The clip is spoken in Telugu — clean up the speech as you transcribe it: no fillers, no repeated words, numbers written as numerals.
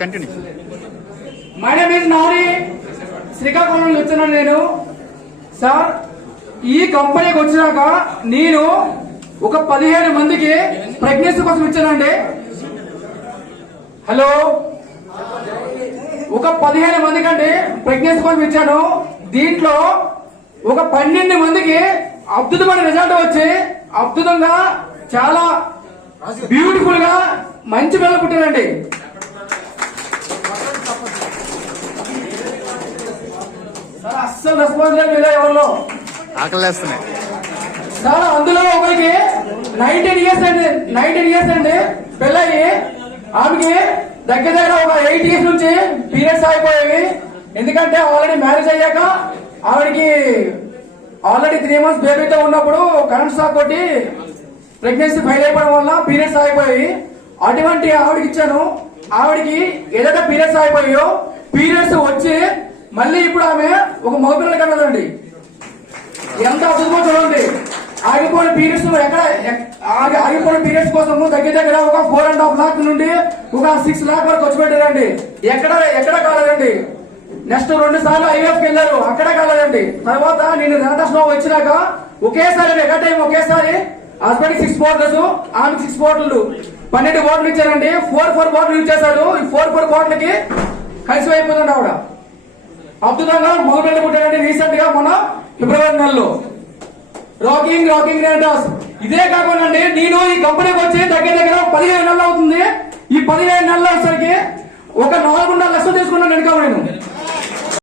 Continue. My name is Nani. Srikakulam నుంచి వచ్చాను నేను. సార్, ఈ కంపెనీకి వచ్చినాక నేను ఒక 15 మందికి ప్రెగ్నెన్సీ కోసం ఇచ్చానండి. హలో, ఒక 15 మందికి అండి ప్రెగ్నెన్సీ కోసం ఇచ్చాను. దీంట్లో ఒక 12 మందికి అద్భుతమైన రిజల్ట్ వచ్చి అద్భుతంగా చాలా బ్యూటిఫుల్ గా మంచి పిల్లలు పుట్టారండి. అస్సలు రెస్పాన్స్ లేదు ఎవరిలో. ఆకలేస్తున్నాయి సార్, అందులో ఒకరికి 19 ఇయర్స్ అండి పెళ్ళయి. ఆమెకి దగ్గర ఒక 8 ఇయర్స్ నుంచి పీరియడ్స్ అయిపోయేవి. ఎందుకంటే ఆల్రెడీ మ్యారేజ్ అయ్యాక ఆవిడకి ఆల్రెడీ 3 months బేబీతో ఉన్నప్పుడు కరెంట్ షాక్ కొట్టి ప్రెగ్నెన్సీ ఫెయిల్ అయిపోవడం వల్ల పీరియడ్స్ అయిపోయి అటువంటి ఆవిడకి ఇచ్చాను. ఆవిడకి ఏదైతే పీరియడ్స్ అయిపోయాయో పీరియడ్స్ వచ్చి మళ్ళీ ఇప్పుడు ఆమె ఒక మగపిల్లలు కన్నదండి. ఎంత అద్భుతమో చూడండి. ఆగిపోయిన పీరియడ్స్ ఆగిపోయిన పీరియడ్స్ కోసం దగ్గర ఒక 4.5 lakh నుండి ఒక 6 lakh వరకు ఖర్చు పెట్టారండి. ఎక్కడ కాలేదండి. నెక్స్ట్ 2 సార్లు IVF కి వెళ్ళారు, అక్కడ కాలేదండి. తర్వాత నేను రాధాస్లో వచ్చినాక ఒకేసారి ఒకేసారి హస్బెండ్ 6 బాటిల్స్, ఆమె 6 బాటిల్ 12 బాటిల్ ఇచ్చారండి. 4 బాటిల్ యూజ్ చేశారు. ఈ 4 బాటిల్కి కలిసి అయిపోతుంది ఆవిడ. అద్భుతంగా మగపిల్ల పుట్టారండి రీసెంట్ గా మన ఫిబ్రవరి నెలలో. రాకింగ్ రేటర్స్. ఇదే కాకుండా నేను ఈ కంపెనీకి వచ్చి దగ్గర 15 నెలలు అవుతుంది. ఈ 15 నెలలు వచ్చేసరికి ఒక 4.5 లక్షలు తీసుకున్నాను ఇన్కమ్ నేను.